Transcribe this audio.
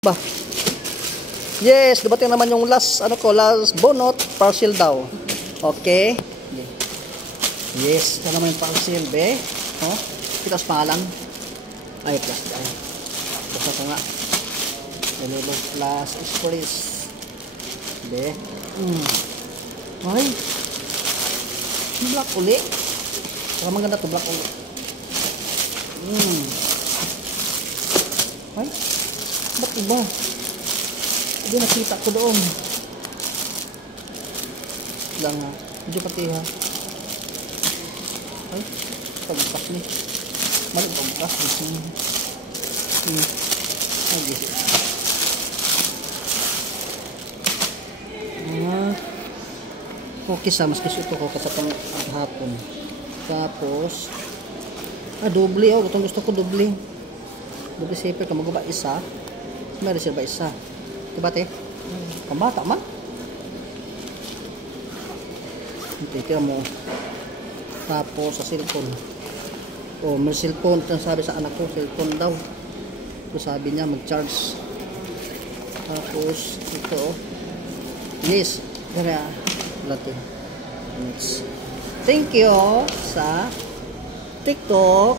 Ba? Yes, dumating naman yung last last bonot parcel daw. Okay. Yes, ito naman yung parcel, be. Oh, kita sa pangalan. Ay, plus ay. Basta ko nga. Deliver plus express. Be. Ay. Black uli. Parang maganda to, black uli. Ay. Ba't iba? Hindi nakita ko doon. Lang ha. Medyo pati ha. Ay. Pagbukas ni. Mali pagbukas. Ay, yes. Okay sa. Mas gusto ko kasapang hapon. Tapos. Doble. Itong gusto ko doble. Doble saper. Kung magaba isa. May reserva isa. Diba te? Kamata man. Tira mo. Tapos sa cellphone. May cellphone. Ito sabi sa anak ko. Cellphone daw. Ito sabi niya mag-charge. Tapos ito. Yes. Kaya. Lato. Thank you sa TikTok.